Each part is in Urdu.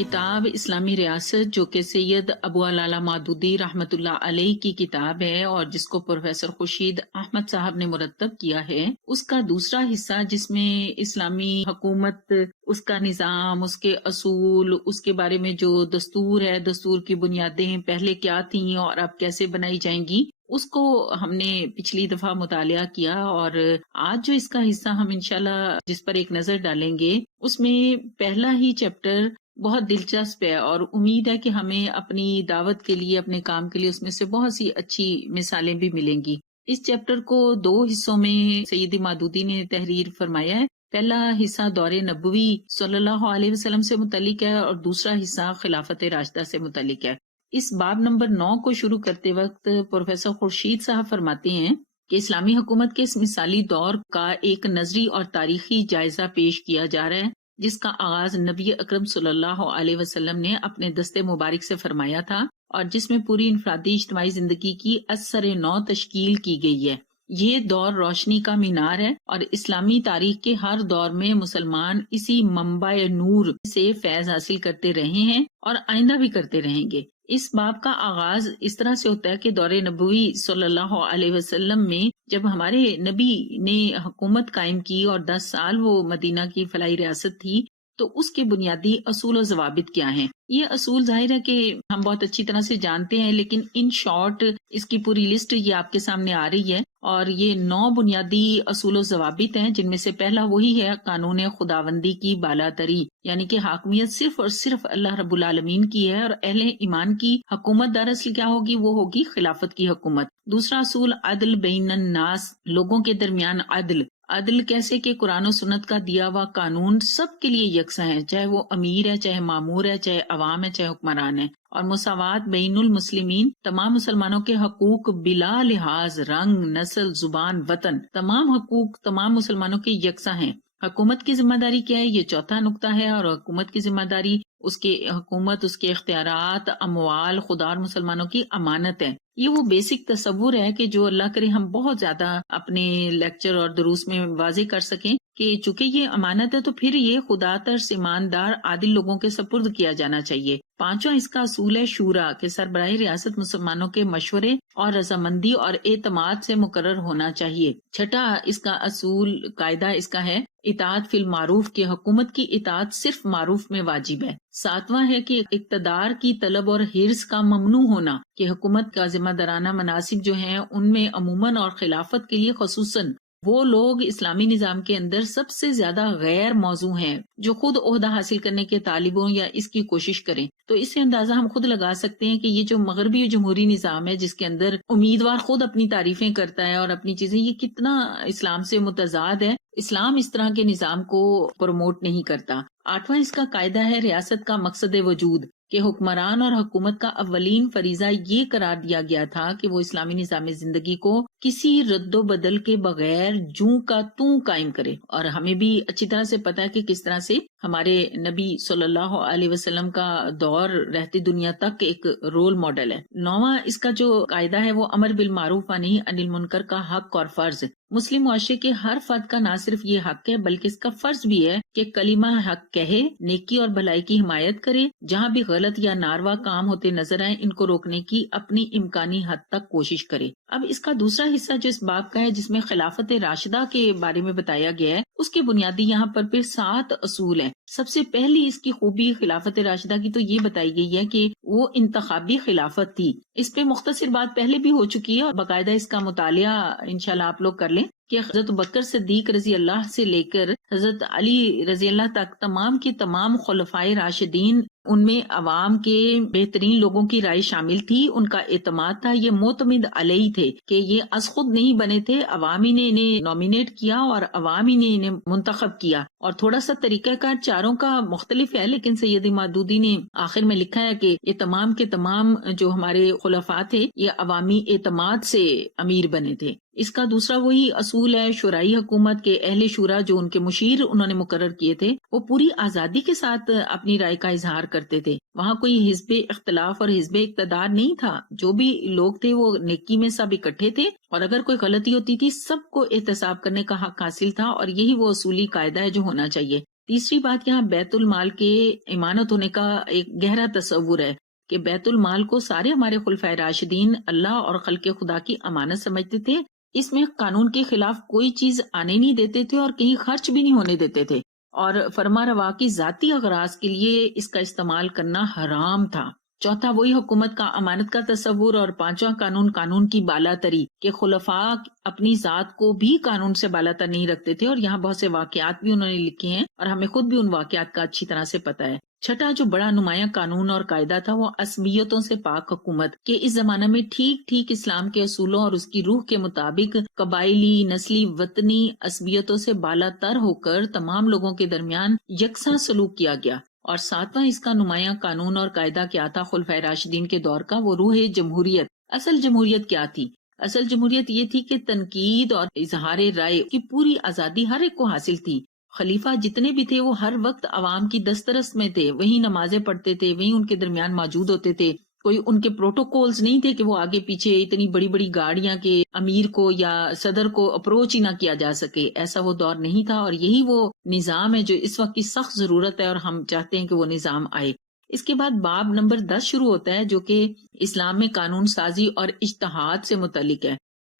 کتاب اسلامی ریاست جو کہ سید ابو الاعلی مودودی رحمۃ اللہ علیہ کی کتاب ہے اور جس کو پروفیسر خورشید احمد صاحب نے مرتب کیا ہے، اس کا دوسرا حصہ جس میں اسلامی حکومت، اس کا نظام، اس کے اصول، اس کے بارے میں جو دستور ہے، دستور کی بنیادیں پہلے کیا تھیں اور اب کیسے بنائی جائیں گی، اس کو ہم نے پچھلی دفعہ مطالعہ کیا، اور آج جو اس کا حصہ ہم انشاءاللہ جس پر ایک نظر ڈالیں گے، اس میں پہلا ہی چیپٹر بہت دلچسپ ہے اور امید ہے کہ ہمیں اپنی دعوت کے لیے، اپنے کام کے لیے اس میں سے بہت سی اچھی مثالیں بھی ملیں گی۔ اس چیپٹر کو دو حصوں میں سید مودودی نے تحریر فرمایا ہے۔ پہلا حصہ دور نبوی صلی اللہ علیہ وسلم سے متعلق ہے اور دوسرا حصہ خلافت راشدہ سے متعلق ہے۔ اس باب نمبر 9 کو شروع کرتے وقت پروفیسر خورشید صاحب فرماتے ہیں کہ اسلامی حکومت کے اس مثالی دور کا ایک نظری اور تاریخی جائزہ پیش کیا جا رہا ہے، جس کا آغاز نبی اکرم صلی اللہ علیہ وسلم نے اپنے دست مبارک سے فرمایا تھا اور جس میں پوری انفرادی اجتماعی زندگی کی اثر نو تشکیل کی گئی ہے۔ یہ دور روشنی کا مینار ہے اور اسلامی تاریخ کے ہر دور میں مسلمان اسی منبع نور سے فیض حاصل کرتے رہے ہیں اور آئندہ بھی کرتے رہیں گے۔ اس باب کا آغاز اس طرح سے ہوتا ہے کہ دور نبوی صلی اللہ علیہ وسلم میں جب ہمارے نبی نے حکومت قائم کی اور 10 سال وہ مدینہ کی فلاحی ریاست تھی، تو اس کے بنیادی اصول و ضوابط کیا ہیں؟ یہ اصول ظاہر ہے کہ ہم بہت اچھی طرح سے جانتے ہیں، لیکن ان شارٹ اس کی پوری لسٹ یہ آپ کے سامنے آ رہی ہے، اور یہ 9 بنیادی اصول و ضوابط ہیں، جن میں سے پہلا وہی ہے قانون خداوندی کی بالاتری، یعنی کہ حاکمیت صرف اور صرف اللہ رب العالمین کی ہے، اور اہل ایمان کی حکومت دراصل کیا ہوگی؟ وہ ہوگی خلافت کی حکومت۔ دوسرا اصول عدل بین الناس، لوگوں کے درمیان عدل۔ عدل کیسے کہ قرآن و سنت کا دیا ہوا قانون سب کے لیے یکساں ہے، چاہے وہ امیر ہے، چاہے مامور ہے، چاہے عوام ہے، چاہے حکمران ہے۔ اور مساوات بین المسلمین، تمام مسلمانوں کے حقوق بلا لحاظ رنگ، نسل، زبان، وطن، تمام حقوق تمام مسلمانوں کے یکساں ہیں۔ حکومت کی ذمہ داری کیا ہے؟ یہ چوتھا نقطہ ہے، اور حکومت کی ذمہ داری، اس کے حکومت، اس کے اختیارات، اموال خدا اور مسلمانوں کی امانت ہے۔ یہ وہ بیسک تصور ہے کہ جو اللہ کرے ہم بہت زیادہ اپنے لیکچر اور دروس میں واضح کر سکیں کہ چونکہ یہ امانت ہے تو پھر یہ خدا ترس ایماندار عادل لوگوں کے سپرد کیا جانا چاہیے۔ پانچواں اس کا اصول ہے شورا، کہ سربراہ ریاست مسلمانوں کے مشورے اور رضامندی اور اعتماد سے مقرر ہونا چاہیے۔ چھٹا اس کا اصول، قاعدہ اس کا ہے اطاعت فی المعروف، کہ حکومت کی اطاعت صرف معروف میں واجب ہے۔ ساتواں ہے کہ اقتدار کی طلب اور حرص کا ممنوع ہونا، کہ حکومت کا ذمہ دارانہ مناصب جو ہیں ان میں عموماً اور خلافت کے لیے خصوصاً وہ لوگ اسلامی نظام کے اندر سب سے زیادہ غیر موضوع ہیں جو خود عہدہ حاصل کرنے کے طالب ہوں یا اس کی کوشش کریں۔ تو اس سے اندازہ ہم خود لگا سکتے ہیں کہ یہ جو مغربی جمہوری نظام ہے جس کے اندر امیدوار خود اپنی تعریفیں کرتا ہے اور اپنی چیزیں، یہ کتنا اسلام سے متضاد ہے۔ اسلام اس طرح کے نظام کو پروموٹ نہیں کرتا۔ آٹھواں اس کا قاعدہ ہے ریاست کا مقصد وجود، کہ حکمران اور حکومت کا اولین فریضہ یہ قرار دیا گیا تھا کہ وہ اسلامی نظام زندگی کو کسی رد و بدل کے بغیر جوں کا توں قائم کرے۔ اور ہمیں بھی اچھی طرح سے پتا ہے کہ کس طرح سے ہمارے نبی صلی اللہ علیہ وسلم کا دور رہتی دنیا تک ایک رول ماڈل ہے۔ نواں اس کا جو قاعدہ ہے وہ امر بالمعروف و نہی عن المنکر کا حق اور فرض۔ مسلم معاشرے کے ہر فرد کا نہ صرف یہ حق ہے بلکہ اس کا فرض بھی ہے کہ کلمہ حق کہے، نیکی اور بھلائی کی حمایت کرے، جہاں بھی غلط یا ناروا کام ہوتے نظر آئیں ان کو روکنے کی اپنی امکانی حد تک کوشش کرے۔ اب اس کا دوسرا حصہ جو اس باب کا ہے جس میں خلافت راشدہ کے بارے میں بتایا گیا ہے، اس کے بنیادی یہاں پر پھر 7 اصول ہیں۔ سب سے پہلی اس کی خوبی خلافت راشدہ کی تو یہ بتائی گئی ہے کہ وہ انتخابی خلافت تھی۔ اس پہ مختصر بات پہلے بھی ہو چکی ہے اور باقاعدہ اس کا مطالعہ انشاءاللہ آپ لوگ کر لیں کہ حضرت بکر صدیق رضی اللہ سے لے کر حضرت علی رضی اللہ تک تمام کی تمام خلفائے راشدین، ان میں عوام کے بہترین لوگوں کی رائے شامل تھی، ان کا اعتماد تھا، یہ معتمد علیہ تھے کہ یہ از خود نہیں بنے تھے، عوامی نے انہیں نامینیٹ کیا اور عوامی نے انہیں منتخب کیا۔ اور تھوڑا سا طریقہ کار چاروں کا مختلف ہے، لیکن سید مودودی نے آخر میں لکھا ہے کہ یہ تمام کے تمام جو ہمارے خلفاء تھے یہ عوامی اعتماد سے امیر بنے تھے۔ اس کا دوسرا وہی اصول ہے شورائی حکومت کے اہل شورا جو ان کے مشیر انہوں نے مقرر کیے تھے وہ پوری آزادی کے ساتھ اپنی رائے کا اظہار کرتے تھے۔ وہاں کوئی حزب اختلاف اور حزب اقتدار نہیں تھا، جو بھی لوگ تھے وہ نیکی میں سب اکٹھے تھے اور اگر کوئی غلطی ہوتی تھی سب کو احتساب کرنے کا حق حاصل تھا، اور یہی وہ اصولی قاعدہ ہے جو ہونا چاہیے۔ تیسری بات یہاں بیت المال کے امانت ہونے کا ایک گہرا تصور ہے کہ بیت المال کو سارے ہمارے خلفائے راشدین اللہ اور خلق خدا کی امانت سمجھتے تھے. اس میں قانون کے خلاف کوئی چیز آنے نہیں دیتے تھے اور کہیں خرچ بھی نہیں ہونے دیتے تھے، اور فرما روا کی ذاتی اغراض کے لیے اس کا استعمال کرنا حرام تھا. چوتھا وہی حکومت کا امانت کا تصور، اور پانچواں قانون کی بالا تری کہ خلفاء اپنی ذات کو بھی قانون سے بالا تر نہیں رکھتے تھے، اور یہاں بہت سے واقعات بھی انہوں نے لکھے ہیں اور ہمیں خود بھی ان واقعات کا اچھی طرح سے پتہ ہے. چھٹا جو بڑا نمایاں قانون اور قاعدہ تھا وہ عصبیتوں سے پاک حکومت کہ اس زمانے میں ٹھیک اسلام کے اصولوں اور اس کی روح کے مطابق قبائلی، نسلی، وطنی عصبیتوں سے بالا تر ہو کر تمام لوگوں کے درمیان یکساں سلوک کیا گیا. اور ساتواں اس کا نمایاں قانون اور قاعدہ کیا تھا خلفائے راشدین کے دور کا، وہ روح جمہوریت. اصل جمہوریت کیا تھی؟ اصل جمہوریت یہ تھی کہ تنقید اور اظہار رائے کی پوری آزادی ہر ایک کو حاصل تھی. خلیفہ جتنے بھی تھے وہ ہر وقت عوام کی دسترس میں تھے، وہی نمازیں پڑھتے تھے، وہی ان کے درمیان موجود ہوتے تھے. کوئی ان کے پروٹوکولز نہیں تھے کہ وہ آگے پیچھے اتنی بڑی بڑی گاڑیاں کے امیر کو یا صدر کو اپروچ ہی نہ کیا جا سکے. ایسا وہ دور نہیں تھا، اور یہی وہ نظام ہے جو اس وقت کی سخت ضرورت ہے اور ہم چاہتے ہیں کہ وہ نظام آئے. اس کے بعد باب نمبر 10 شروع ہوتا ہے جو کہ اسلام میں قانون سازی اور اجتہاد سے متعلق ہے.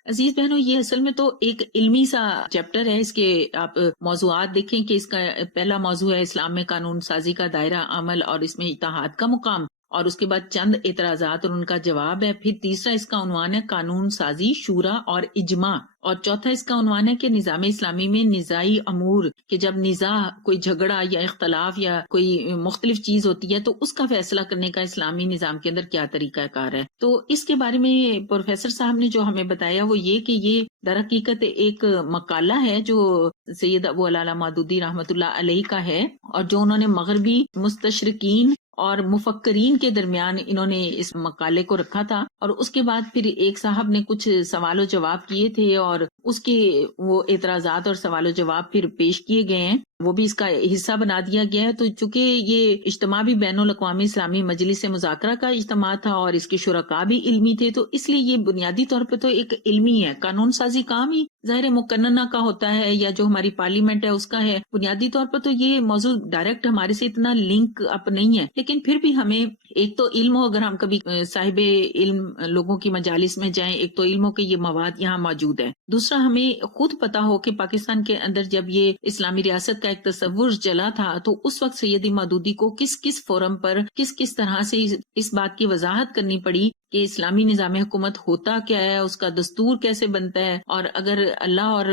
عزیز بہنوں، یہ اصل میں تو ایک علمی سا چیپٹر ہے. اس کے آپ موضوعات دیکھیں کہ اس کا پہلا موضوع ہے اسلام میں قانون سازی کا دائرہ عمل اور اس میں اجتہاد کا مقام، اور اس کے بعد چند اعتراضات اور ان کا جواب ہے. پھر تیسرا اس کا عنوان ہے قانون سازی، شورا اور اجماع، اور چوتھا اس کا عنوان ہے کہ نظام اسلامی میں نزاعی امور، کہ جب نزاع، کوئی جھگڑا یا اختلاف یا کوئی مختلف چیز ہوتی ہے تو اس کا فیصلہ کرنے کا اسلامی نظام کے اندر کیا طریقہ کار ہے. تو اس کے بارے میں پروفیسر صاحب نے جو ہمیں بتایا وہ یہ کہ یہ در حقیقت ایک مقالہ ہے جو سید ابو العلا مودودی رحمۃ اللہ علیہ کا ہے، اور جو انہوں نے مغربی مستشرقین اور مفکرین کے درمیان انہوں نے اس مقالے کو رکھا تھا. اور اس کے بعد پھر ایک صاحب نے کچھ سوال و جواب کیے تھے اور اس کے وہ اعتراضات اور سوال و جواب پھر پیش کیے گئے ہیں، وہ بھی اس کا حصہ بنا دیا گیا ہے. تو چونکہ یہ اجتماع بھی بین الاقوامی اسلامی مجلس مذاکرہ کا اجتماع تھا اور اس کے شرکاء بھی علمی تھے، تو اس لیے یہ بنیادی طور پہ تو ایک علمی ہے. قانون سازی کام ہی ظاہر مقننہ کا ہوتا ہے یا جو ہماری پارلیمنٹ ہے اس کا ہے. بنیادی طور پر تو یہ موضوع ڈائریکٹ ہمارے سے اتنا لنک اپ نہیں ہے، لیکن پھر بھی ہمیں ایک تو علم ہو، اگر ہم کبھی صاحب علم لوگوں کی مجالس میں جائیں، ایک تو علم ہو کہ یہ مواد یہاں موجود ہے، دوسرا ہمیں خود پتا ہو کہ پاکستان کے اندر جب یہ اسلامی ریاست کا ایک تصور چلا تھا تو اس وقت سید مودودی کو کس فورم پر کس طرح سے اس بات کی وضاحت کرنی پڑی کہ اسلامی نظام حکومت ہوتا کیا ہے، اس کا دستور کیسے بنتا ہے، اور اگر اللہ اور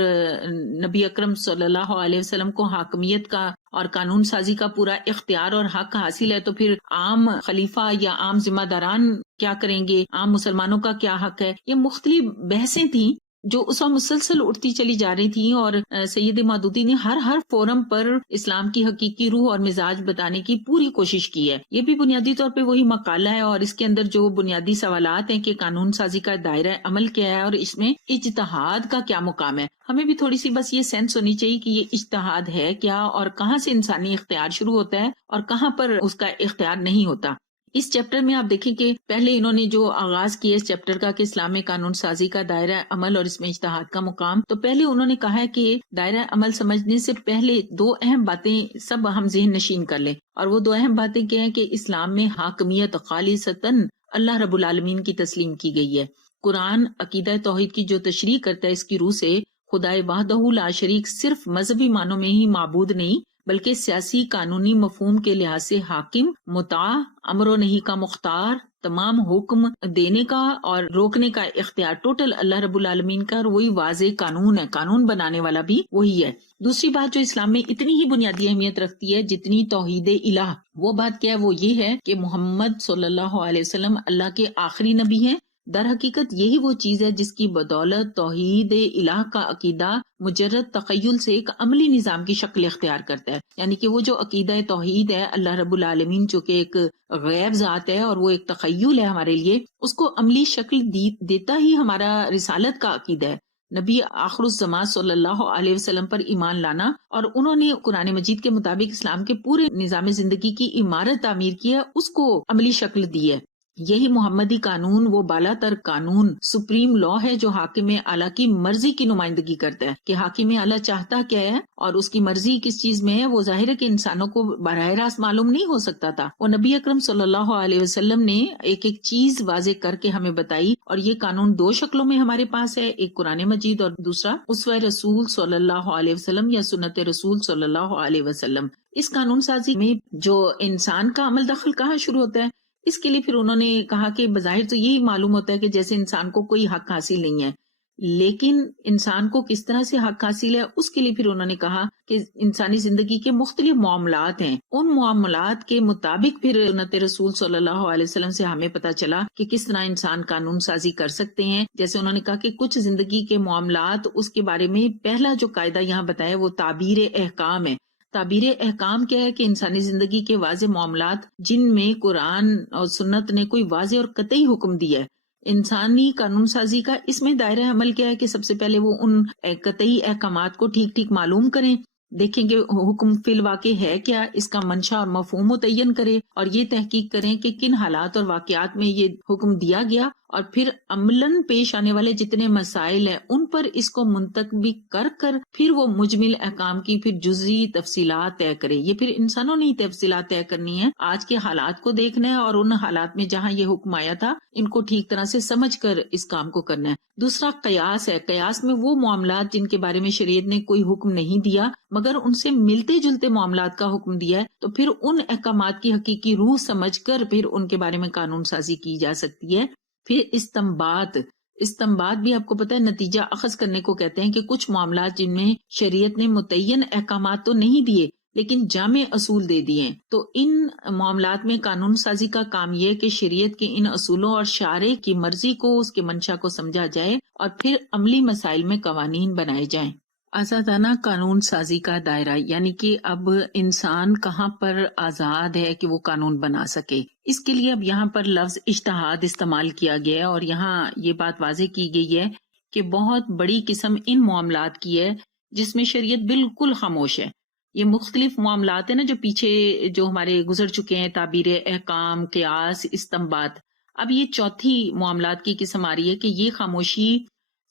نبی اکرم صلی اللہ علیہ وسلم کو حاکمیت کا اور قانون سازی کا پورا اختیار اور حق حاصل ہے تو پھر عام خلیفہ یا عام ذمہ داران کیا کریں گے، عام مسلمانوں کا کیا حق ہے. یہ مختلف بحثیں تھیں جو اس وقت مسلسل اٹھتی چلی جا رہی تھیں، اور سید مودودی نے ہر فورم پر اسلام کی حقیقی روح اور مزاج بتانے کی پوری کوشش کی ہے. یہ بھی بنیادی طور پہ وہی مقالہ ہے، اور اس کے اندر جو بنیادی سوالات ہیں کہ قانون سازی کا دائرہ عمل کیا ہے اور اس میں اجتہاد کا کیا مقام ہے. ہمیں بھی تھوڑی سی بس یہ سینس ہونی چاہیے کہ یہ اجتہاد ہے کیا، اور کہاں سے انسانی اختیار شروع ہوتا ہے اور کہاں پر اس کا اختیار نہیں ہوتا. اس چیپٹر میں آپ دیکھیں کہ پہلے انہوں نے جو آغاز کیا اس چیپٹر کا کہ اسلام میں قانون سازی کا دائرہ عمل اور اس میں اجتہاد کا مقام، تو پہلے انہوں نے کہا ہے کہ دائرہ عمل سمجھنے سے پہلے دو اہم باتیں سب ہم ذہن نشین کر لیں، اور وہ دو اہم باتیں کیا ہیں کہ اسلام میں حاکمیت خالصتاً اللہ رب العالمین کی تسلیم کی گئی ہے. قرآن عقیدہ توحید کی جو تشریح کرتا ہے اس کی روح سے خدائے وحدہ لا شریک صرف مذہبی معنوں میں ہی معبود نہیں بلکہ سیاسی قانونی مفہوم کے لحاظ سے حاکم، مطاع، امر و نہی کا مختار، تمام حکم دینے کا اور روکنے کا اختیار ٹوٹل اللہ رب العالمین کا، اور وہی واضح قانون ہے، قانون بنانے والا بھی وہی ہے. دوسری بات جو اسلام میں اتنی ہی بنیادی اہمیت رکھتی ہے جتنی توحید الہ، وہ بات کیا ہے، وہ یہ ہے کہ محمد صلی اللہ علیہ وسلم اللہ کے آخری نبی ہیں. در حقیقت یہی وہ چیز ہے جس کی بدولت توحید الہ کا عقیدہ مجرد تخیل سے ایک عملی نظام کی شکل اختیار کرتا ہے. یعنی کہ وہ جو عقیدہ توحید ہے، اللہ رب العالمین چونکہ ایک غیب ذات ہے اور وہ ایک تخیل ہے ہمارے لیے، اس کو عملی شکل دیتا ہی ہمارا رسالت کا عقیدہ ہے. نبی آخر الزمان صلی اللہ علیہ وسلم پر ایمان لانا، اور انہوں نے قرآن مجید کے مطابق اسلام کے پورے نظام زندگی کی عمارت تعمیر کی ہے، اس کو عملی شکل دی ہے. یہی محمدی قانون وہ بالا تر قانون سپریم لا ہے جو حاکم اعلیٰ کی مرضی کی نمائندگی کرتا ہے کہ حاکم اعلیٰ چاہتا کیا ہے اور اس کی مرضی کس چیز میں ہے، وہ ظاہر ہے کہ انسانوں کو براہ راست معلوم نہیں ہو سکتا تھا۔ وہ نبی اکرم صلی اللہ علیہ وسلم نے ایک ایک چیز واضح کر کے ہمیں بتائی، اور یہ قانون دو شکلوں میں ہمارے پاس ہے، ایک قرآن مجید اور دوسرا اسوہ رسول صلی اللہ علیہ وسلم یا سنت رسول صلی اللہ علیہ وسلم۔ اس قانون سازی میں جو انسان کا عمل دخل کہاں شروع ہوتا ہے، اس کے لیے پھر انہوں نے کہا کہ بظاہر تو یہی معلوم ہوتا ہے کہ جیسے انسان کو کوئی حق حاصل نہیں ہے، لیکن انسان کو کس طرح سے حق حاصل ہے اس کے لیے پھر انہوں نے کہا کہ انسانی زندگی کے مختلف معاملات ہیں، ان معاملات کے مطابق پھر سنت رسول صلی اللہ علیہ وسلم سے ہمیں پتہ چلا کہ کس طرح انسان قانون سازی کر سکتے ہیں۔ جیسے انہوں نے کہا کہ کچھ زندگی کے معاملات، اس کے بارے میں پہلا جو قاعدہ یہاں بتایا وہ تعبیر احکام ہے۔ تعبیر احکام کیا ہے کہ انسانی زندگی کے واضح معاملات جن میں قرآن اور سنت نے کوئی واضح اور قطعی حکم دیا ہے، انسانی قانون سازی کا اس میں دائرہ عمل کیا ہے کہ سب سے پہلے وہ ان قطعی احکامات کو ٹھیک ٹھیک معلوم کریں، دیکھیں کہ حکم فی الواقع ہے کیا، اس کا منشا اور مفہوم متعین کرے، اور یہ تحقیق کریں کہ کن حالات اور واقعات میں یہ حکم دیا گیا، اور پھر عملاً پیش آنے والے جتنے مسائل ہیں ان پر اس کو منتقب کر کر پھر وہ مجمل احکام کی پھر جزئی تفصیلات طے کرے۔ یہ پھر انسانوں نے ہی تفصیلات طے کرنی ہے، آج کے حالات کو دیکھنا ہے اور ان حالات میں جہاں یہ حکم آیا تھا ان کو ٹھیک طرح سے سمجھ کر اس کام کو کرنا ہے۔ دوسرا قیاس ہے، قیاس میں وہ معاملات جن کے بارے میں شریعت نے کوئی حکم نہیں دیا مگر ان سے ملتے جلتے معاملات کا حکم دیا ہے، تو پھر ان احکامات کی حقیقی روح سمجھ کر پھر ان کے بارے میں قانون سازی کی جا سکتی ہے۔ پھر استنباط بھی آپ کو پتہ ہے نتیجہ اخذ کرنے کو کہتے ہیں کہ کچھ معاملات جن میں شریعت نے متعین احکامات تو نہیں دیے لیکن جامع اصول دے دیے، تو ان معاملات میں قانون سازی کا کام یہ کہ شریعت کے ان اصولوں اور شارع کی مرضی کو، اس کے منشا کو سمجھا جائے اور پھر عملی مسائل میں قوانین بنائے جائیں۔ آزادانہ قانون سازی کا دائرہ، یعنی کہ اب انسان کہاں پر آزاد ہے کہ وہ قانون بنا سکے، اس کے لیے اب یہاں پر لفظ اجتہاد استعمال کیا گیا ہے، اور یہاں یہ بات واضح کی گئی ہے کہ بہت بڑی قسم ان معاملات کی ہے جس میں شریعت بالکل خاموش ہے۔ یہ مختلف معاملات ہیں نا جو پیچھے جو ہمارے گزر چکے ہیں، تعبیر احکام، قیاس، استنباط، اب یہ چوتھی معاملات کی قسم آ رہی ہے کہ یہ خاموشی،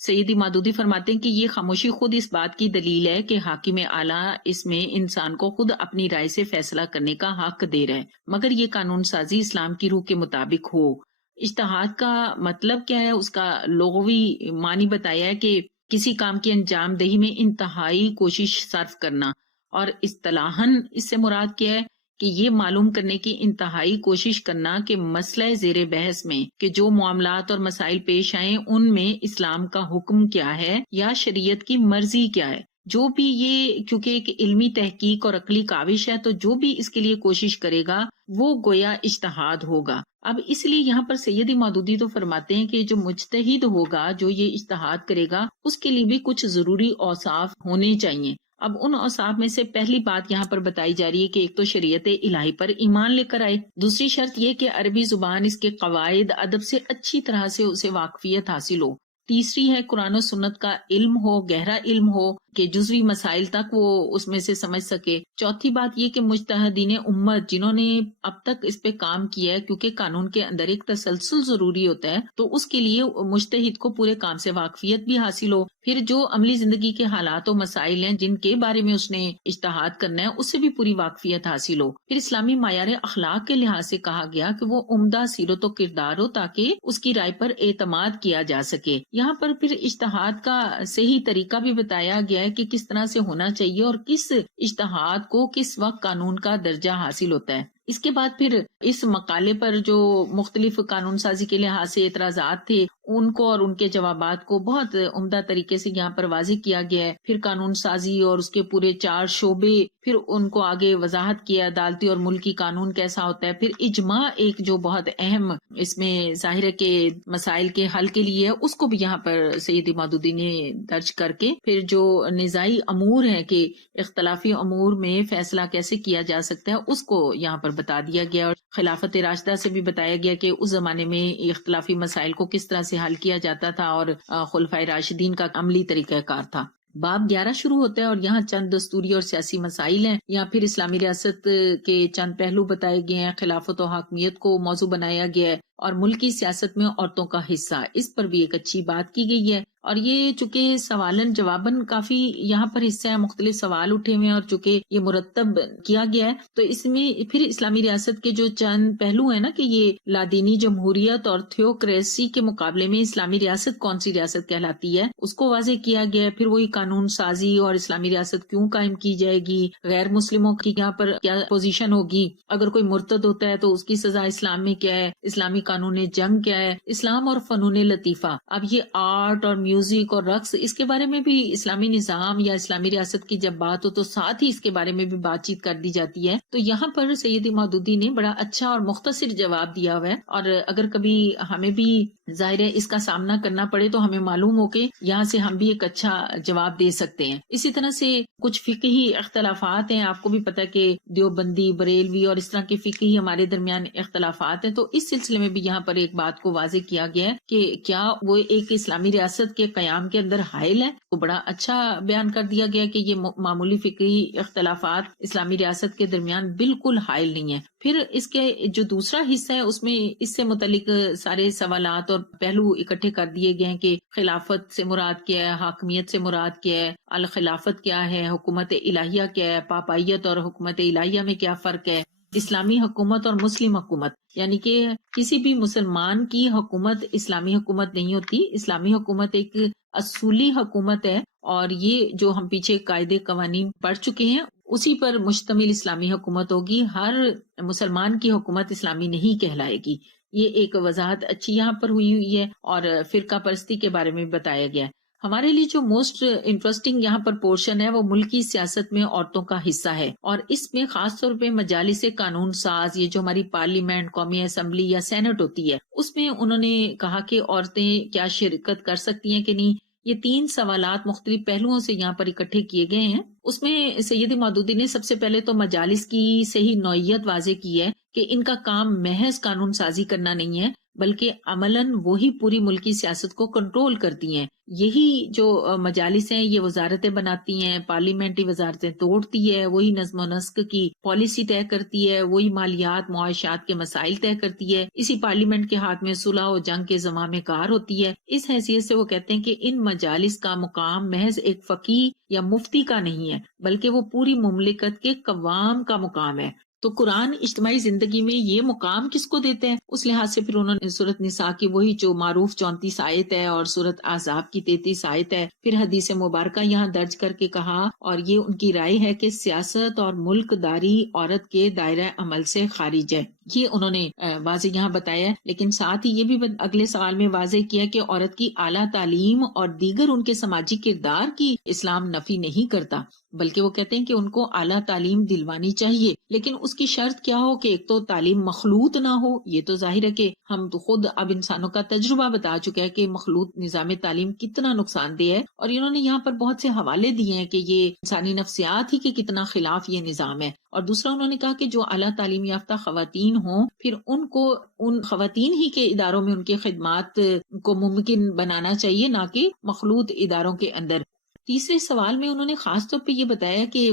سیدی مودودی فرماتے ہیں کہ یہ خاموشی خود اس بات کی دلیل ہے کہ حاکم اعلیٰ اس میں انسان کو خود اپنی رائے سے فیصلہ کرنے کا حق دے رہا ہے، مگر یہ قانون سازی اسلام کی روح کے مطابق ہو۔ اجتہاد کا مطلب کیا ہے، اس کا لغوی معنی بتایا ہے کہ کسی کام کی انجام دہی میں انتہائی کوشش صرف کرنا، اور اصطلاحاً اس سے مراد کیا ہے کہ یہ معلوم کرنے کی انتہائی کوشش کرنا کہ مسئلہ زیر بحث میں کہ جو معاملات اور مسائل پیش آئیں ان میں اسلام کا حکم کیا ہے یا شریعت کی مرضی کیا ہے۔ جو بھی یہ کیونکہ ایک علمی تحقیق اور عقلی کاوش ہے، تو جو بھی اس کے لیے کوشش کرے گا وہ گویا اجتہاد ہوگا۔ اب اس لیے یہاں پر سیدی مودودی تو فرماتے ہیں کہ جو مجتہد ہوگا، جو یہ اجتہاد کرے گا، اس کے لیے بھی کچھ ضروری اوصاف ہونے چاہیے۔ اب ان اوصاف میں سے پہلی بات یہاں پر بتائی جا رہی ہے کہ ایک تو شریعت الہی پر ایمان لے کر آئے، دوسری شرط یہ کہ عربی زبان، اس کے قواعد، ادب سے اچھی طرح سے اسے واقفیت حاصل ہو، تیسری ہے قرآن و سنت کا علم ہو، گہرا علم ہو کہ جزوی مسائل تک وہ اس میں سے سمجھ سکے، چوتھی بات یہ کہ مجتہدین امت جنہوں نے اب تک اس پہ کام کیا ہے، کیونکہ قانون کے اندر ایک تسلسل ضروری ہوتا ہے، تو اس کے لیے مجتہد کو پورے کام سے واقفیت بھی حاصل ہو، پھر جو عملی زندگی کے حالات و مسائل ہیں جن کے بارے میں اس نے اجتہاد کرنا ہے اس سے بھی پوری واقفیت حاصل ہو، پھر اسلامی معیار اخلاق کے لحاظ سے کہا گیا کہ وہ عمدہ سیرت و کردار ہو تاکہ اس کی رائے پر اعتماد کیا جا سکے۔ یہاں پر پھر اجتہاد کا صحیح طریقہ بھی بتایا گیا ہے کہ کس طرح سے ہونا چاہیے اور کس اجتہاد کو کس وقت قانون کا درجہ حاصل ہوتا ہے۔ اس کے بعد پھر اس مقالے پر جو مختلف قانون سازی کے لحاظ سے اعتراضات تھے ان کو اور ان کے جوابات کو بہت عمدہ طریقے سے یہاں پر واضح کیا گیا ہے۔ پھر قانون سازی اور اس کے پورے 4 شعبے، پھر ان کو آگے وضاحت کیا، عدالتی اور ملکی قانون کیسا ہوتا ہے، پھر اجماع ایک جو بہت اہم اس میں ظاہر کے مسائل کے حل کے لیے ہے، اس کو بھی یہاں پر سیدی مودودی نے درج کر کے، پھر جو نزاعی امور ہیں کہ اختلافی امور میں فیصلہ کیسے کیا جا سکتا ہے اس کو یہاں پر بتا دیا گیا، اور خلافت راشدہ سے بھی بتایا گیا کہ اس زمانے میں اختلافی مسائل کو کس طرح سے حل کیا جاتا تھا اور خلفائے راشدین کا عملی طریقہ کار تھا۔ باب 11 شروع ہوتا ہے اور یہاں چند دستوری اور سیاسی مسائل ہیں، یا پھر اسلامی ریاست کے چند پہلو بتائے گئے ہیں، خلافت و حاکمیت کو موضوع بنایا گیا ہے اور ملکی سیاست میں عورتوں کا حصہ، اس پر بھی ایک اچھی بات کی گئی ہے۔ اور یہ چونکہ سوالن جواباً کافی یہاں پر حصہ ہے، مختلف سوال اٹھے ہوئے ہیں، اور چونکہ یہ مرتب کیا گیا ہے تو اس میں پھر اسلامی ریاست کے جو چند پہلو ہیں نا کہ یہ لادینی جمہوریت اور تھیوکریسی کے مقابلے میں اسلامی ریاست کون سی ریاست کہلاتی ہے اس کو واضح کیا گیا ہے۔ پھر وہی قانون سازی اور اسلامی ریاست کیوں قائم کی جائے گی، غیر مسلموں کی یہاں پر کیا پوزیشن ہوگی، اگر کوئی مرتد ہوتا ہے تو اس کی سزا اسلام میں کیا ہے، اسلامی قانون جنگ کیا ہے، اسلام اور فنون لطیفہ، اب یہ آرٹ اور میوزک اور رقص، اس کے بارے میں بھی اسلامی نظام یا اسلامی ریاست کی جب بات ہو تو ساتھ ہی اس کے بارے میں بھی بات چیت کر دی جاتی ہے۔ تو یہاں پر سید مودودی نے بڑا اچھا اور مختصر جواب دیا ہوا ہے، اور اگر کبھی ہمیں بھی ظاہر ہے اس کا سامنا کرنا پڑے تو ہمیں معلوم ہو کہ یہاں سے ہم بھی ایک اچھا جواب دے سکتے ہیں۔ اسی طرح سے کچھ فقہی اختلافات ہیں، آپ کو بھی پتہ کہ دیوبندی، بریلوی اور اس طرح کے فقہی ہمارے درمیان اختلافات ہیں، تو اس سلسلے میں بھی یہاں پر ایک بات کو واضح کیا گیا ہے کہ کیا وہ ایک اسلامی ریاست کے قیام کے اندر حائل ہے، وہ بڑا اچھا بیان کر دیا گیا کہ یہ معمولی فقہی اختلافات اسلامی ریاست کے درمیان بالکل حائل نہیں ہے۔ پھر اس کے جو دوسرا حصہ ہے اس میں اس سے متعلق سارے سوالات اور پہلو اکٹھے کر دیے گئے ہیں کہ خلافت سے مراد کیا ہے، حاکمیت سے مراد کیا ہے، الخلافت کیا ہے، حکومت الہیہ کیا ہے، پاپائیت اور حکومت الہیہ میں کیا فرق ہے، اسلامی حکومت اور مسلم حکومت، یعنی کہ کسی بھی مسلمان کی حکومت اسلامی حکومت نہیں ہوتی، اسلامی حکومت ایک اصولی حکومت ہے، اور یہ جو ہم پیچھے قاعدے قوانین پڑھ چکے ہیں اسی پر مشتمل اسلامی حکومت ہوگی، ہر مسلمان کی حکومت اسلامی نہیں کہلائے گی۔ یہ ایک وضاحت اچھی یہاں پر ہوئی ہے، اور فرقہ پرستی کے بارے میں بتایا گیا ہے۔ ہمارے لیے جو موسٹ انٹرسٹنگ یہاں پر پورشن ہے وہ ملکی سیاست میں عورتوں کا حصہ ہے، اور اس میں خاص طور پہ مجالس قانون ساز، یہ جو ہماری پارلیمنٹ، قومی اسمبلی یا سینٹ ہوتی ہے، اس میں انہوں نے کہا کہ عورتیں کیا شرکت کر سکتی ہیں کہ نہیں۔ یہ 3 سوالات مختلف پہلوؤں سے یہاں پر اکٹھے کیے گئے ہیں۔ اس میں سید مودودی نے سب سے پہلے تو مجالس کی صحیح نوعیت واضح کی ہے کہ ان کا کام محض قانون سازی کرنا نہیں ہے، بلکہ عملاً وہی پوری ملکی سیاست کو کنٹرول کرتی ہیں۔ یہی جو مجالس ہیں یہ وزارتیں بناتی ہیں، پارلیمنٹی وزارتیں توڑتی ہے، وہی نظم و نسق کی پالیسی طے کرتی ہے، وہی مالیات معاشات کے مسائل طے کرتی ہے، اسی پارلیمنٹ کے ہاتھ میں صلح و جنگ کے زمام کار ہوتی ہے۔ اس حیثیت سے وہ کہتے ہیں کہ ان مجالس کا مقام محض ایک فقیہ یا مفتی کا نہیں ہے، بلکہ وہ پوری مملکت کے قوام کا مقام ہے۔ تو قرآن اجتماعی زندگی میں یہ مقام کس کو دیتے ہیں؟ اس لحاظ سے پھر انہوں نے سورۃ نساء کی وہی جو معروف 34 آیت ہے اور سورۃ احزاب کی 33 آیت ہے، پھر حدیث مبارکہ یہاں درج کر کے کہا، اور یہ ان کی رائے ہے کہ سیاست اور ملک داری عورت کے دائرہ عمل سے خارج ہے۔ یہ انہوں نے واضح یہاں بتایا ہے، لیکن ساتھ ہی یہ بھی اگلے سوال میں واضح کیا کہ عورت کی اعلیٰ تعلیم اور دیگر ان کے سماجی کردار کی اسلام نفی نہیں کرتا، بلکہ وہ کہتے ہیں کہ ان کو اعلیٰ تعلیم دلوانی چاہیے، لیکن اس کی شرط کیا ہو کہ ایک تو تعلیم مخلوط نہ ہو۔ یہ تو ظاہر ہے کہ ہم تو خود اب انسانوں کا تجربہ بتا چکے ہیں کہ مخلوط نظام تعلیم کتنا نقصان دہ ہے، اور انہوں نے یہاں پر بہت سے حوالے دیے ہیں کہ یہ انسانی نفسیات ہی کے کتنا خلاف یہ نظام ہے۔ اور دوسرا انہوں نے کہا کہ جو اعلیٰ تعلیم یافتہ خواتین ہوں پھر ان کو ان خواتین ہی کے اداروں میں ان کے خدمات کو ممکن بنانا چاہیے، نہ کہ مخلوط اداروں کے اندر۔ تیسرے سوال میں انہوں نے خاص طور پہ یہ بتایا کہ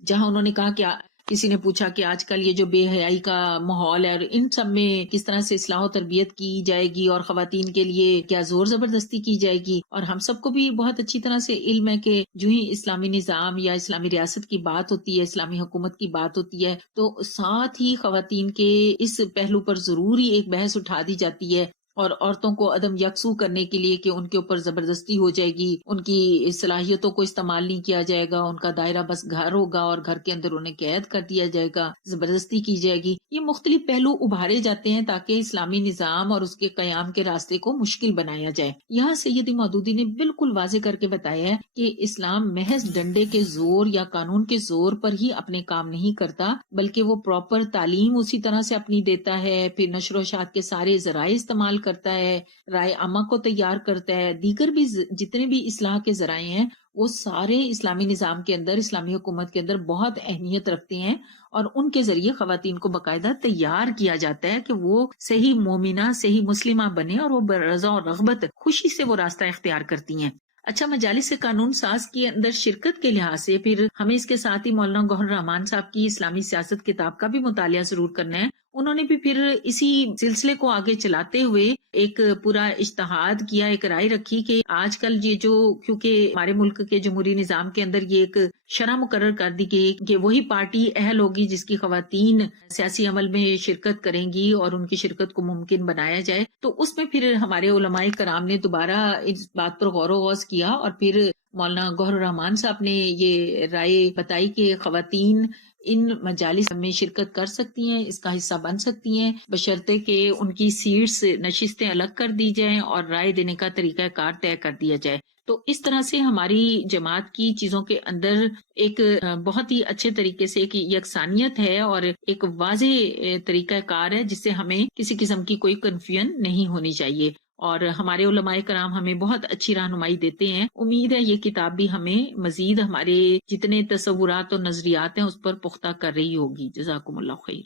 جہاں انہوں نے کہا کہ کسی نے پوچھا کہ آج کل یہ جو بے حیائی کا ماحول ہے اور ان سب میں کس طرح سے اصلاح و تربیت کی جائے گی اور خواتین کے لیے کیا زور زبردستی کی جائے گی، اور ہم سب کو بھی بہت اچھی طرح سے علم ہے کہ جو ہی اسلامی نظام یا اسلامی ریاست کی بات ہوتی ہے، اسلامی حکومت کی بات ہوتی ہے، تو ساتھ ہی خواتین کے اس پہلو پر ضروری ایک بحث اٹھا دی جاتی ہے، اور عورتوں کو عدم یکسو کرنے کے لیے کہ ان کے اوپر زبردستی ہو جائے گی، ان کی صلاحیتوں کو استعمال نہیں کیا جائے گا، ان کا دائرہ بس گھر ہوگا اور گھر کے اندر انہیں قید کر دیا جائے گا، زبردستی کی جائے گی۔ یہ مختلف پہلو ابھارے جاتے ہیں تاکہ اسلامی نظام اور اس کے قیام کے راستے کو مشکل بنایا جائے۔ یہاں سید مودودی نے بالکل واضح کر کے بتایا ہے کہ اسلام محض ڈنڈے کے زور یا قانون کے زور پر ہی اپنے کام نہیں کرتا، بلکہ وہ پراپر تعلیم اسی طرح سے اپنی دیتا ہے، پھر نشر و اشاعت کے سارے ذرائع استعمال کرتا ہے، رائے عامہ کو تیار کرتا ہے، دیگر بھی جتنے بھی اصلاح کے ذرائع ہیں وہ سارے اسلامی نظام کے اندر، اسلامی حکومت کے اندر بہت اہمیت رکھتے ہیں، اور ان کے ذریعے خواتین کو باقاعدہ تیار کیا جاتا ہے کہ وہ صحیح مومنہ، صحیح مسلمہ بنے اور وہ برضا اور رغبت خوشی سے وہ راستہ اختیار کرتی ہیں۔ اچھا، مجالس قانون ساز کے اندر شرکت کے لحاظ سے پھر ہمیں اس کے ساتھ ہی مولانا گوہر رحمان صاحب کی اسلامی سیاست کتاب کا بھی مطالعہ ضرور کرنا ہے. انہوں نے بھی پھر اسی سلسلے کو آگے چلاتے ہوئے ایک پورا اجتہاد کیا، ایک رائے رکھی کہ آج کل یہ جو، کیونکہ ہمارے ملک کے جمہوری نظام کے اندر یہ ایک شرح مقرر کر دی گئی کہ وہی پارٹی اہل ہوگی جس کی خواتین سیاسی عمل میں شرکت کریں گی اور ان کی شرکت کو ممکن بنایا جائے. تو اس میں پھر ہمارے علماء کرام نے دوبارہ اس بات پر غور و خوض کیا اور پھر مولانا گوہر الرحمان صاحب نے یہ رائے بتائی کہ خواتین ان مجالس میں شرکت کر سکتی ہیں، اس کا حصہ بن سکتی ہیں، بشرطے کہ ان کی سیٹس، نشستیں الگ کر دی جائیں اور رائے دینے کا طریقہ کار طے کر دیا جائے. تو اس طرح سے ہماری جماعت کی چیزوں کے اندر ایک بہت ہی اچھے طریقے سے ایک یکسانیت ہے اور ایک واضح طریقہ کار ہے جس سے ہمیں کسی قسم کی کوئی کنفیوژن نہیں ہونی چاہیے. اور ہمارے علماء کرام ہمیں بہت اچھی رہنمائی دیتے ہیں. امید ہے یہ کتاب بھی ہمیں مزید ہمارے جتنے تصورات اور نظریات ہیں اس پر پختہ کر رہی ہوگی. جزاکم اللہ خیر.